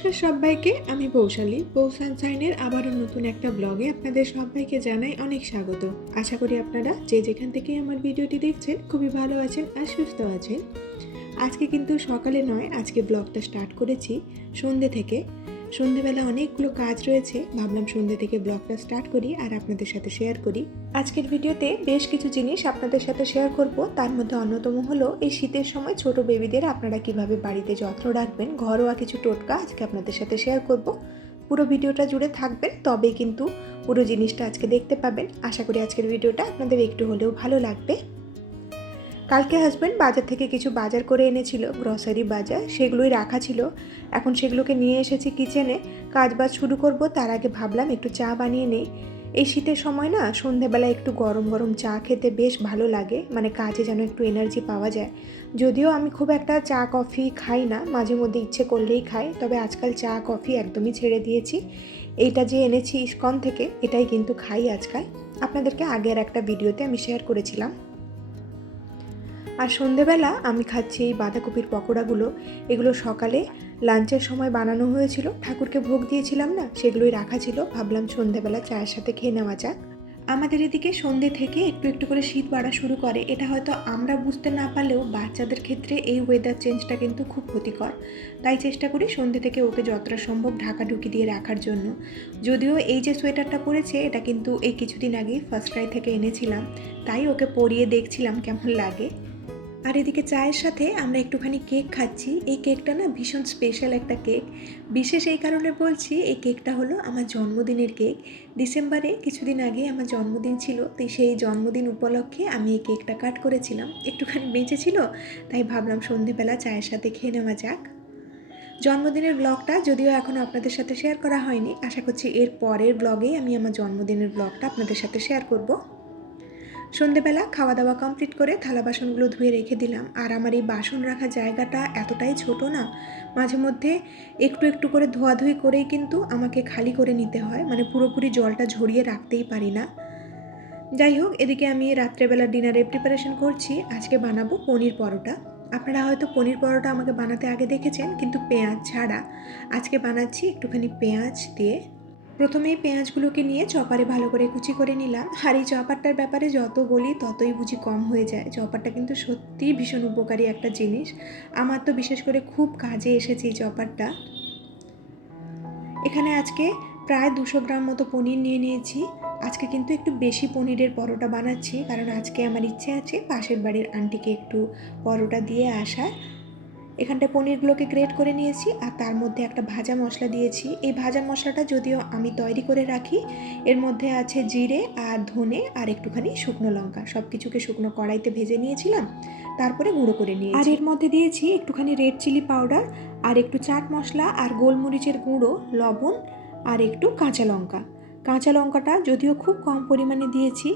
নমস্কার সবাইকে, আমি বৌশালী। বৌ সানসাইনের আবারও নতুন একটা ব্লগে আপনাদের সবাইকে জানাই অনেক স্বাগত। আশা করি আপনারা যে যেখান থেকে আমার ভিডিওটি দেখছেন, খুবই ভালো আছেন আর সুস্থ আছেন। আজকে কিন্তু সকালে নয়, আজকে ব্লগটা স্টার্ট করেছি সন্ধে থেকে। সন্ধেবেলা অনেকগুলো কাজ রয়েছে। ভাবলাম সন্ধে থেকে ব্লগটা স্টার্ট করি আর আপনাদের সাথে শেয়ার করি। আজকের ভিডিওতে বেশ কিছু জিনিস আপনাদের সাথে শেয়ার করব। তার মধ্যে অন্যতম হলো এই শীতের সময় ছোট বেবিদের আপনারা কীভাবে বাড়িতে যত্ন রাখবেন, ঘরোয়া কিছু টোটকা আজকে আপনাদের সাথে শেয়ার করব। পুরো ভিডিওটা জুড়ে থাকবেন, তবে কিন্তু পুরো জিনিসটা আজকে দেখতে পাবেন। আশা করি আজকের ভিডিওটা আপনাদের একটু হলেও ভালো লাগবে। কালকে হাজব্যান্ড বাজার থেকে কিছু বাজার করে এনেছিল গ্রসারি বাজার, সেগুলোই রাখা ছিল। এখন সেগুলোকে নিয়ে এসেছি কিচেনে কাজ বাজ শুরু করব, তার আগে ভাবলাম একটু চা বানিয়ে নেই। এই শীতের সময় না, সন্ধেবেলা একটু গরম গরম চা খেতে বেশ ভালো লাগে মানে কাজে যেন একটু এনার্জি পাওয়া যায়। যদিও আমি খুব একটা চা কফি খাই না, মাঝে মধ্যে ইচ্ছে করলেই খাই, তবে আজকাল চা কফি একদমই ছেড়ে দিয়েছি। এইটা যে এনেছি ইস্কন থেকে, এটাই কিন্তু খাই আজকাল। আপনাদেরকে আগের একটা ভিডিওতে আমি শেয়ার করেছিলাম। আর সন্ধেবেলা আমি খাচ্ছি এই বাঁধাকপির পকোড়াগুলো। এগুলো সকালে লাঞ্চের সময় বানানো হয়েছিল। ঠাকুরকে ভোগ দিয়েছিলাম না, সেগুলোই রাখা ছিল। ভাবলাম সন্ধেবেলা চায়ের সাথে খেয়ে নেওয়া যাক। আমাদের এদিকে সন্ধে থেকে একটু একটু করে শীত বাড়া শুরু করে। এটা হয়তো আমরা বুঝতে না পারলেও বাচ্চাদের ক্ষেত্রে এই ওয়েদার চেঞ্জটা কিন্তু খুব ক্ষতিকর। তাই চেষ্টা করি সন্ধে থেকে ওকে যতটা সম্ভব ঢাকা ঢুকি দিয়ে রাখার জন্য। যদিও এই যে সোয়েটারটা পরেছে, এটা কিন্তু এই কিছুদিন আগেই ফার্স্ট ক্রাই থেকে এনেছিলাম। তাই ওকে পরিয়ে দেখছিলাম কেমন লাগে। আর এদিকে চায়ের সাথে আমরা একটুখানি কেক খাচ্ছি। এই কেকটা না ভীষণ স্পেশাল একটা কেক। বিশেষ এই কারণে বলছি, এই কেকটা হলো আমার জন্মদিনের কেক। ডিসেম্বরে কিছুদিন আগে আমার জন্মদিন ছিল, তো সেই জন্মদিন উপলক্ষে আমি এই কেকটা কাট করেছিলাম। একটুখানি বেঁচে ছিল, তাই ভাবলাম সন্ধেবেলা চায়ের সাথে খেয়ে নেওয়া যাক। জন্মদিনের ব্লগটা যদিও এখনও আপনাদের সাথে শেয়ার করা হয়নি, আশা করছি এর পরের ব্লগেই আমি আমার জন্মদিনের ব্লগটা আপনাদের সাথে শেয়ার করব। সন্ধেবেলা খাওয়া দাওয়া কমপ্লিট করে থালা বাসনগুলো ধুয়ে রেখে দিলাম। আর আমার এই বাসন রাখা জায়গাটা এতটাই ছোট না, মাঝে মধ্যে একটু একটু করে ধোয়াধুয়ি করেই কিন্তু আমাকে খালি করে নিতে হয়। মানে পুরোপুরি জলটা ঝরিয়ে রাখতেই পারি না। যাই হোক, এদিকে আমি রাত্রেবেলা ডিনারের প্রিপারেশন করছি। আজকে বানাবো পনির পরোটা। আপনারা হয়তো পনির পরোটা আমাকে বানাতে আগে দেখেছেন, কিন্তু পেঁয়াজ ছাড়া। আজকে বানাচ্ছি একটুখানি পেঁয়াজ দিয়ে প্রথমেই পেঁয়াজগুলোকে নিয়ে চপারে ভালো করে কুচি করে নিলাম। আর এই চপারটার ব্যাপারে যত বলি, ততই বুঝি কম হয়ে যায়। চপারটা কিন্তু সত্যিই ভীষণ উপকারী একটা জিনিস। আমার তো বিশেষ করে খুব কাজে এসেছে এই চপারটা। এখানে আজকে প্রায় দুশো গ্রাম মতো পনির নিয়ে নিয়েছি। আজকে কিন্তু একটু বেশি পনিরের পরোটা বানাচ্ছি, কারণ আজকে আমার ইচ্ছে আছে পাশের বাড়ির আন্টিকে একটু পরোটা দিয়ে আসার। এখানটায় পনিরগুলোকে গ্রেট করে নিয়েছি আর তার মধ্যে একটা ভাজা মশলা দিয়েছি। এই ভাজা মশলাটা যদিও আমি তৈরি করে রাখি, এর মধ্যে আছে জিরে আর ধনে আর একটুখানি শুকনো লঙ্কা। সব কিছুকে শুকনো কড়াইতে ভেজে নিয়েছিলাম, তারপরে গুঁড়ো করে নিয়ে আর এর মধ্যে দিয়েছি একটুখানি রেড চিলি পাউডার আর একটু চাট মশলা আর গোলমরিচের গুঁড়ো, লবণ আর একটু কাঁচা লঙ্কা। কাঁচা লঙ্কাটা যদিও খুব কম পরিমাণে দিয়েছি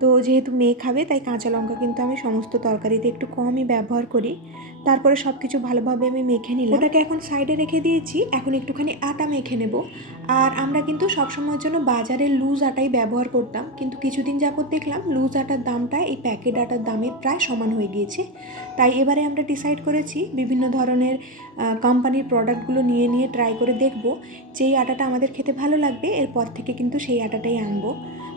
তো যেহেতু মেয়ে খাবে, তাই কাঁচা লঙ্কা কিন্তু আমি সমস্ত তরকারিতে একটু কমই ব্যবহার করি। তারপরে সব কিছু ভালোভাবে আমি মেখে নিলাম। ওটাকে এখন সাইডে রেখে দিয়েছি। এখন একটুখানি আটা মেখে নেব। আর আমরা কিন্তু সবসময়ের জন্য বাজারে লুজ আটাই ব্যবহার করতাম। কিন্তু কিছুদিন যাবত দেখলাম লুজ আটার দামটা এই প্যাকেট আটার দামের প্রায় সমান হয়ে গিয়েছে। তাই এবারে আমরা ডিসাইড করেছি বিভিন্ন ধরনের কোম্পানির প্রোডাক্টগুলো নিয়ে নিয়ে ট্রাই করে দেখব যেই আটাটা আমাদের খেতে ভালো লাগবে, এরপর থেকে কিন্তু সেই আটাটাই আনব।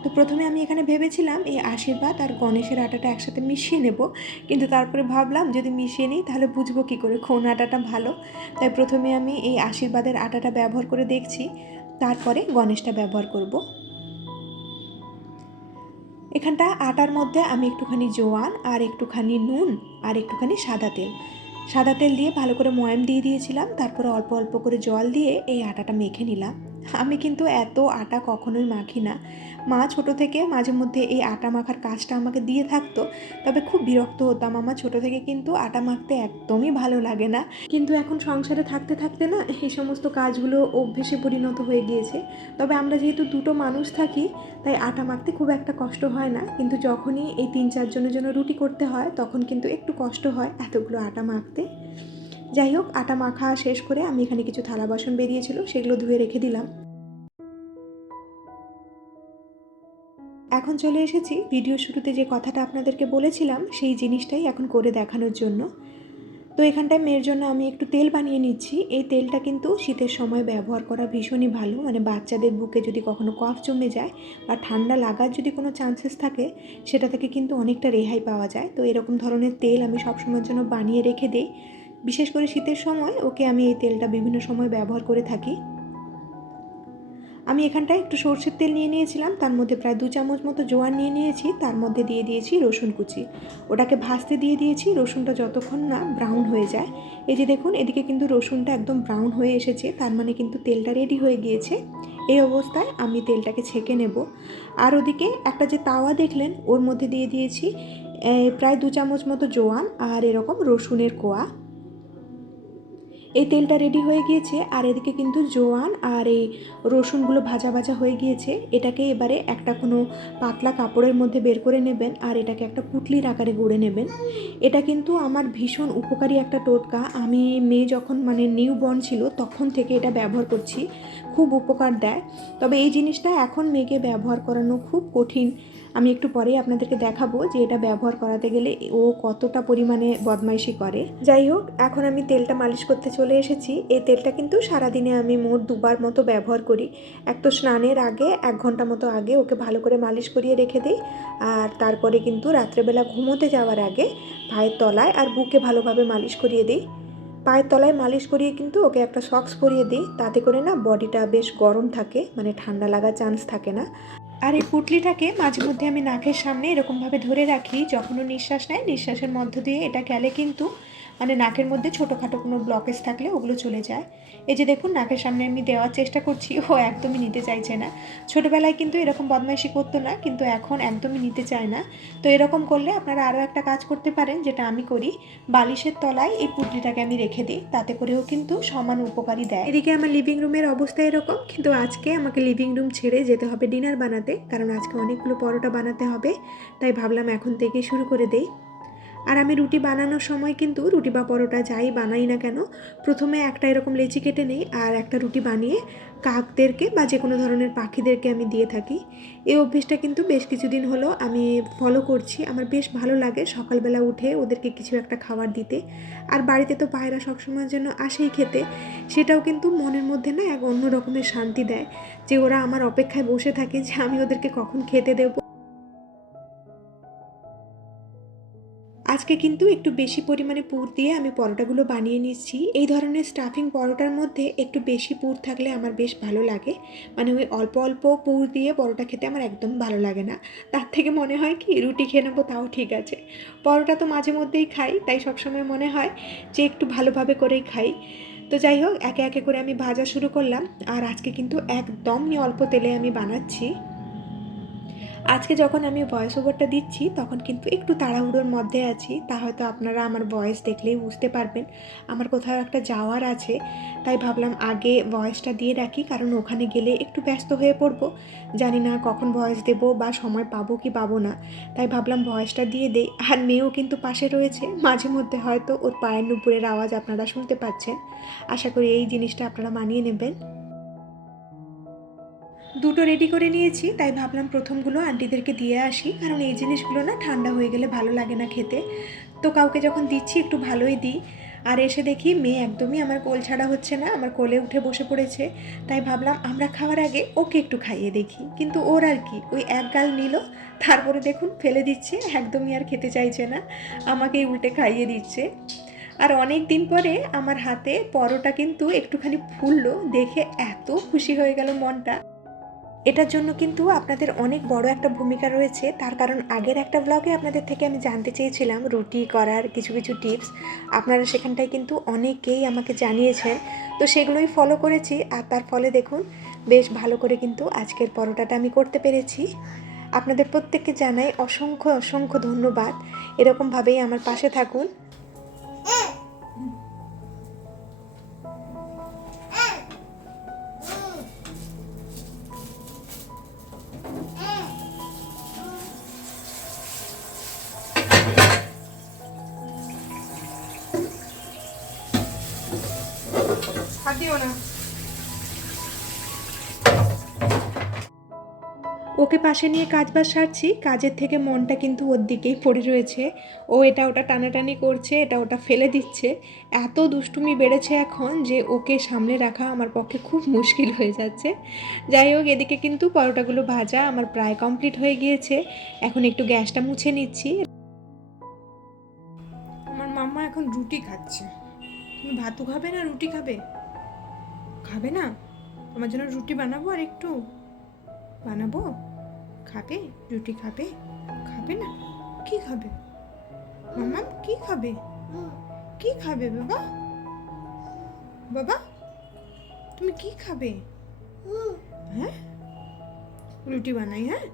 তো প্রথমে আমি এখানে ভেবেছিলাম এই আশীর্বাদ আর গণেশের আটাটা একসাথে মিশিয়ে নেব, কিন্তু তারপরে ভাবলাম যদি মিশিয়ে নিই তাহলে বুঝব কী করে কোন আটাটা ভালো। তাই প্রথমে আমি এই আশীর্বাদের আটাটা ব্যবহার করে দেখছি, তারপরে গণেশটা ব্যবহার করব। এখানটা আটার মধ্যে আমি একটুখানি জোয়ান আর একটুখানি নুন আর একটুখানি সাদা তেল। সাদা তেল দিয়ে ভালো করে ময়াম দিয়ে দিয়েছিলাম, তারপরে অল্প অল্প করে জল দিয়ে এই আটাটা মেখে নিলাম। আমি কিন্তু এত আটা কখনোই মাখি না। মা ছোট থেকে মাঝে মধ্যে এই আটা মাখার কাজটা আমাকে দিয়ে থাকতো, তবে খুব বিরক্ত হতাম। আমার ছোট থেকে কিন্তু আটা মাখতে একদমই ভালো লাগে না। কিন্তু এখন সংসারে থাকতে থাকতে না, এই সমস্ত কাজগুলো অভ্যেসে পরিণত হয়ে গিয়েছে। তবে আমরা যেহেতু দুটো মানুষ থাকি, তাই আটা মাখতে খুব একটা কষ্ট হয় না। কিন্তু যখনই এই তিন চারজনের জন্য রুটি করতে হয়, তখন কিন্তু একটু কষ্ট হয় এতগুলো আটা মাখতে। যাই হোক, আটা মাখা শেষ করে আমি এখানে কিছু থালা বাসন বেরিয়েছিল, সেগুলো ধুয়ে রেখে দিলাম। এখন চলে এসেছি ভিডিও শুরুতে যে কথাটা আপনাদেরকে বলেছিলাম, সেই জিনিসটাই এখন করে দেখানোর জন্য। তো এখানটায় মেয়ের জন্য আমি একটু তেল বানিয়ে নিচ্ছি। এই তেলটা কিন্তু শীতের সময় ব্যবহার করা ভীষণই ভালো। মানে বাচ্চাদের বুকে যদি কখনো কফ জমে যায় বা ঠান্ডা লাগার যদি কোনো চান্সেস থাকে, সেটা থেকে কিন্তু অনেকটা রেহাই পাওয়া যায়। তো এরকম ধরনের তেল আমি সবসময়ের জন্য বানিয়ে রেখে দিই। বিশেষ করে শীতের সময় ওকে আমি এই তেলটা বিভিন্ন সময় ব্যবহার করে থাকি। আমি এখানটায় একটু সর্ষের তেল নিয়ে নিয়েছিলাম, তার মধ্যে প্রায় দু চামচ মতো জোয়ান নিয়ে নিয়েছি, তার মধ্যে দিয়ে দিয়েছি রসুন কুচি। ওটাকে ভাজতে দিয়ে দিয়েছি, রসুনটা যতক্ষণ না ব্রাউন হয়ে যায়। এই যে দেখুন, এদিকে কিন্তু রসুনটা একদম ব্রাউন হয়ে এসেছে, তার মানে কিন্তু তেলটা রেডি হয়ে গিয়েছে। এই অবস্থায় আমি তেলটাকে ছেঁকে নেব। আর ওদিকে একটা যে তাওয়া দেখলেন, ওর মধ্যে দিয়ে দিয়েছি প্রায় দু চামচ মতো জোয়ান আর এরকম রসুনের কোয়া। এই তেলটা রেডি হয়ে গিয়েছে, আর এদিকে কিন্তু জোয়ান আর এই রসুনগুলো ভাজা ভাজা হয়ে গিয়েছে। এটাকে এবারে একটা কোনো পাতলা কাপড়ের মধ্যে বের করে নেবেন আর এটাকে একটা পুটলির আকারে গড়ে নেবেন। এটা কিন্তু আমার ভীষণ উপকারী একটা টোটকা। আমি মেয়ে যখন মানে নিউ বর্ন ছিল, তখন থেকে এটা ব্যবহার করছি। খুব উপকার দেয়। তবে এই জিনিসটা এখন মেয়েকে ব্যবহার করানো খুব কঠিন। আমি একটু পরেই আপনাদেরকে দেখাবো যে এটা ব্যবহার করাতে গেলে ও কতটা পরিমাণে বদমাইশি করে। যাই হোক, এখন আমি তেলটা মালিশ করতে চলে এসেছি। এই তেলটা কিন্তু সারাদিনে আমি মোট দুবার মতো ব্যবহার করি। এক তো স্নানের আগে, এক ঘণ্টা মতো আগে ওকে ভালো করে মালিশ করিয়ে রেখে দিই। আর তারপরে কিন্তু রাত্রেবেলা ঘুমোতে যাওয়ার আগে পায়ের তলায় আর বুকে ভালোভাবে মালিশ করিয়ে দিই। পায়ের তলায় মালিশ করিয়ে কিন্তু ওকে একটা সক্স পরিয়ে দিই। তাতে করে না বডিটা বেশ গরম থাকে মানে ঠান্ডা লাগার চান্স থাকে না। আর এই পুটলিটাকে মাঝে মধ্যে আমি নাকের সামনে এরকমভাবে ধরে রাখি, যখন ও নিঃশ্বাস নেয়, নিঃশ্বাসের মধ্য দিয়ে এটা গেলে কিন্তু মানে নাকের মধ্যে ছোটোখাটো কোনো ব্লকেজ থাকলে ওগুলো চলে যায়। এই যে দেখুন, নাকের সামনে আমি দেওয়ার চেষ্টা করছি, ও একদমই নিতে চাইছে না। ছোটোবেলায় কিন্তু এরকম বদমাইশি করতো না, কিন্তু এখন একদমই নিতে চায় না। তো এরকম করলে আপনারা আরও একটা কাজ করতে পারেন, যেটা আমি করি। বালিশের তলায় এই পুটলিটাকে আমি রেখে দিই, তাতে করেও কিন্তু সমান উপকারী দেয়। এদিকে আমার লিভিং রুমের অবস্থা এরকম, কিন্তু আজকে আমাকে লিভিং রুম ছেড়ে যেতে হবে ডিনার বানাতে, কারণ আজকে অনেকগুলো পরোটা বানাতে হবে। তাই ভাবলাম এখন থেকে শুরু করে দেই। আর আমি রুটি বানানোর সময় কিন্তু রুটি বা পরোটা যাই বানাই না কেন, প্রথমে একটা এরকম লেচি কেটে নেই আর একটা রুটি বানিয়ে কাকদেরকে বা যে কোনো ধরনের পাখিদেরকে আমি দিয়ে থাকি। এই অভ্যেসটা কিন্তু বেশ কিছুদিন হলো আমি ফলো করছি, আমার বেশ ভালো লাগে সকালবেলা উঠে ওদেরকে কিছু একটা খাবার দিতে। আর বাড়িতে তো পায়রা সবসময়ের জন্য আসেই খেতে, সেটাও কিন্তু মনের মধ্যে না এক অন্য রকমের শান্তি দেয় যে ওরা আমার অপেক্ষায় বসে থাকে যে আমি ওদেরকে কখন খেতে দেবো। আজকে কিন্তু একটু বেশি পরিমাণে পুর দিয়ে আমি পরোটাগুলো বানিয়ে নিচ্ছি। এই ধরনের স্টাফিং পরোটার মধ্যে একটু বেশি পুর থাকলে আমার বেশ ভালো লাগে। মানে ওই অল্প অল্প পুর দিয়ে পরোটা খেতে আমার একদম ভালো লাগে না। তার থেকে মনে হয় কি, রুটি খেয়ে নেব, তাও ঠিক আছে। পরোটা তো মাঝে মধ্যেই খাই, তাই সবসময় মনে হয় যে একটু ভালোভাবে করেই খাই। তো যাই হোক, একে একে করে আমি ভাজা শুরু করলাম। আর আজকে কিন্তু একদমই অল্প তেলে আমি বানাচ্ছি। আজকে যখন আমি ভয়েস ওভারটা দিচ্ছি, তখন কিন্তু একটু তাড়াহুড়োর মধ্যে আছি। তা হয়তো আপনারা আমার ভয়েস দেখলেই বুঝতে পারবেন। আমার কোথাও একটা যাওয়ার আছে, তাই ভাবলাম আগে ভয়েসটা দিয়ে রাখি, কারণ ওখানে গেলে একটু ব্যস্ত হয়ে পড়ব। জানি না কখন ভয়েস দেবো বা সময় পাবো কি পাবো না। তাই ভাবলাম ভয়েসটা দিয়ে দেই। আর মেয়েও কিন্তু পাশে রয়েছে। মাঝে মধ্যে হয়তো ওর পায়ের নুপুরের আওয়াজ আপনারা শুনতে পাচ্ছেন। আশা করি এই জিনিসটা আপনারা মানিয়ে নেবেন। দুটো রেডি করে নিয়েছি, তাই ভাবলাম প্রথমগুলো আন্টিদেরকে দিয়ে আসি, কারণ এই জিনিসগুলো না ঠান্ডা হয়ে গেলে ভালো লাগে না খেতে। তো কাউকে যখন দিচ্ছি একটু ভালোই দিই। আর এসে দেখি মেয়ে একদমই আমার কোল ছাড়া হচ্ছে না, আমার কোলে উঠে বসে পড়েছে। তাই ভাবলাম আমরা খাওয়ার আগে ওকে একটু খাইয়ে দেখি। কিন্তু ওর আর কি, ওই এক গাল নিল, তারপরে দেখুন ফেলে দিচ্ছে, একদমই আর খেতে চাইছে না, আমাকেই উল্টে খাইয়ে দিচ্ছে। আর অনেক দিন পরে আমার হাতে পরোটা কিন্তু একটুখানি ফুললো, দেখে এত খুশি হয়ে গেল মনটা। এটার জন্য কিন্তু আপনাদের অনেক বড় একটা ভূমিকা রয়েছে। তার কারণ আগের একটা ব্লগে আপনাদের থেকে আমি জানতে চেয়েছিলাম রুটি করার কিছু কিছু টিপস আপনারা সেখানটায় কিন্তু অনেকেই আমাকে জানিয়েছেন। তো সেগুলোই ফলো করেছি আর তার ফলে দেখুন, বেশ ভালো করে কিন্তু আজকের পরোটাটা আমি করতে পেরেছি। আপনাদের প্রত্যেককে জানাই অসংখ্য অসংখ্য ধন্যবাদ। এরকমভাবেই আমার পাশে থাকুন। ওকে পাশে নিয়ে কাজ বাজ সারছি কাজের থেকে মনটা কিন্তু ওর দিকেই পড়ে রয়েছে। ও এটা ওটা টানাটানি করছে এটা ওটা ফেলে দিচ্ছে। এত দুষ্টুমি বেড়েছে এখন যে ওকে সামনে রাখা আমার পক্ষে খুব মুশকিল হয়ে যাচ্ছে। যাই হোক এদিকে কিন্তু পরোটাগুলো ভাজা আমার প্রায় কমপ্লিট হয়ে গিয়েছে। এখন একটু গ্যাসটা মুছে নিচ্ছি। আমার মাম্মা এখন রুটি খাচ্ছে। তুমি ভাতু খাবে না রুটি খাবে? খাবে না? তোমার জন্য রুটি বানাবো আর একটু। বানাবো? খাবে? রুটি খাবে? খাবে না? কি খাবে? মাম্মা, কি খাবে? কি খাবে বাবা? বাবা, তুমি কি খাবে? হ্যাঁ? রুটি বানাই হ্যাঁ?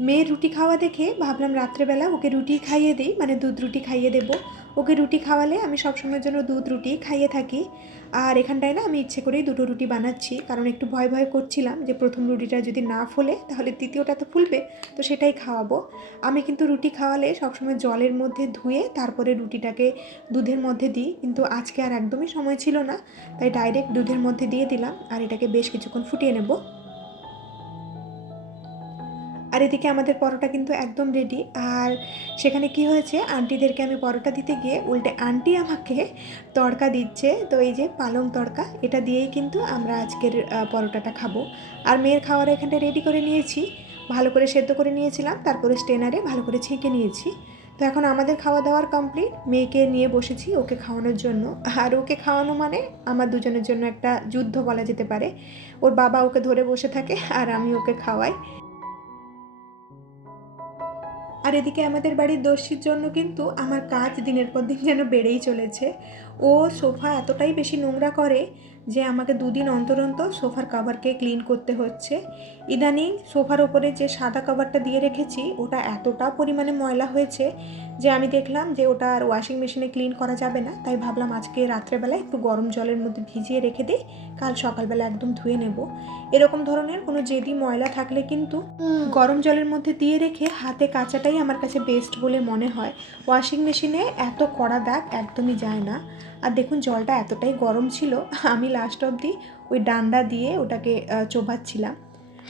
মেয়ের রুটি খাওয়া দেখে ভাবলাম রাত্রেবেলা ওকে রুটি খাইয়ে দিই মানে দুধ রুটি খাইয়ে দেব। ওকে রুটি খাওয়ালে আমি সবসময়ের জন্য দুধ রুটি খাইয়ে থাকি। আর এখানটায় না আমি ইচ্ছে করেই দুটো রুটি বানাচ্ছি। কারণ একটু ভয় ভয় করছিলাম যে প্রথম রুটিটা যদি না ফোলে তাহলে দ্বিতীয়টা তো ফুলবে, তো সেটাই খাওয়াবো। আমি কিন্তু রুটি খাওয়ালে সবসময় জলের মধ্যে ধুয়ে তারপরে রুটিটাকে দুধের মধ্যে দিই। কিন্তু আজকে আর একদমই সময় ছিল না, তাই ডাইরেক্ট দুধের মধ্যে দিয়ে দিলাম। আর এটাকে বেশ কিছুক্ষণ ফুটিয়ে নেব। আর এদিকে আমাদের পরোটা কিন্তু একদম রেডি আর সেখানে কি হয়েছে, আন্টিদেরকে আমি পরোটা দিতে গিয়ে উল্টে আন্টি আমাকে তড়কা দিচ্ছে। তো এই যে পালং তড়কা, এটা দিয়েই কিন্তু আমরা আজকের পরোটাটা খাব। আর মেয়ের খাওয়ার এখানটা রেডি করে নিয়েছি। ভালো করে সেদ্ধ করে নিয়েছিলাম, তারপরে স্টেনারে ভালো করে ছেঁকে নিয়েছি। তো এখন আমাদের খাওয়া দাওয়ার কমপ্লিট মেয়েকে নিয়ে বসেছি ওকে খাওয়ানোর জন্য। আর ওকে খাওয়ানো মানে আমার দুজনের জন্য একটা যুদ্ধ বলা যেতে পারে। ওর বাবা ওকে ধরে বসে থাকে আর আমি ওকে খাওয়াই। আর এদিকে আমাদের বাড়ির দোষীর জন্য কিন্তু আমার কাজ দিনের পর দিন যেন বেড়েই চলেছে। ও সোফা এতটাই বেশি নোংরা করে যে আমাকে দুদিন অন্তর অন্তর সোফার কাভারকে ক্লিন করতে হচ্ছে। ইদানিং সোফার ওপরে যে সাদা কাভারটা দিয়ে রেখেছি ওটা এতটা পরিমাণে ময়লা হয়েছে যে আমি দেখলাম যে ওটা আর ওয়াশিং মেশিনে ক্লিন করা যাবে না। তাই ভাবলাম আজকে রাত্রেবেলা একটু গরম জলের মধ্যে ভিজিয়ে রেখে দিই কাল সকালবেলা একদম ধুয়ে নেব। এরকম ধরনের কোনো জেদি ময়লা থাকলে কিন্তু গরম জলের মধ্যে দিয়ে রেখে হাতে কাচাটাই আমার কাছে বেস্ট বলে মনে হয়। ওয়াশিং মেশিনে এত কড়া দাগ একদমই যায় না। আর দেখুন, জলটা এতটাই গরম ছিল, আমি লাস্ট অবধি ওই ডান্ডা দিয়ে ওটাকে চোবাচ্ছিলাম।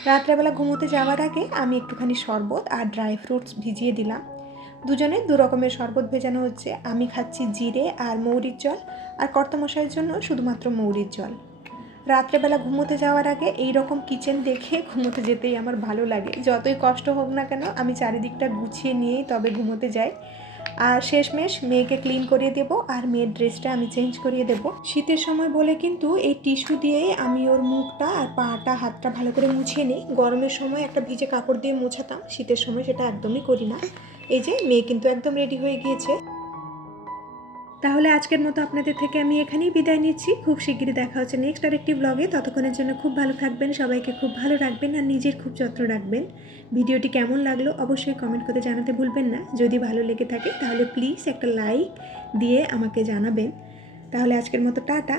রাত্রেবেলা ঘুমোতে যাওয়ার আগে আমি একটুখানি শরবত আর ড্রাই ফ্রুটস ভিজিয়ে দিলাম। দুজনে দু রকমের শরবত ভেজানো হচ্ছে। আমি খাচ্ছি জিরে আর মৌরির জল, আর কর্তামশাইয়ের জন্য শুধুমাত্র মৌরির জল। রাত্রেবেলা ঘুমোতে যাওয়ার আগে এই রকম কিচেন দেখে ঘুমোতে যেতেই আমার ভালো লাগে। যতই কষ্ট হোক না কেন, আমি চারিদিকটা গুছিয়ে নিয়েই তবে ঘুমোতে যাই। আর শেষমেশ মেয়েকে ক্লিন করিয়ে দেব আর মেয়ের ড্রেসটা আমি চেঞ্জ করিয়ে দেব। শীতের সময় বলে কিন্তু এই টিস্যু দিয়েই আমি ওর মুখটা আর পাটা, হাতটা ভালো করে মুছিয়ে নিই। গরমের সময় একটা ভিজে কাপড় দিয়ে মুছাতাম, শীতের সময় সেটা একদমই করি না। এই যে মেয়ে কিন্তু একদম রেডি হয়ে গিয়েছে। তাহলে আজকের মতো আপনাদের থেকে আমি এখানেই বিদায় নিচ্ছি। খুব শিগগিরই দেখা হচ্ছে নেক্সট আরেকটি ব্লগে ততক্ষণের জন্য খুব ভালো থাকবেন, সবাইকে খুব ভালো রাখবেন আর নিজের খুব যত্ন রাখবেন। ভিডিওটি কেমন লাগল অবশ্যই কমেন্ট করে জানাতে ভুলবেন না। যদি ভালো লেগে থাকে তাহলে প্লিজ একটা লাইক দিয়ে আমাকে জানাবেন। তাহলে আজকের মতো টাটা।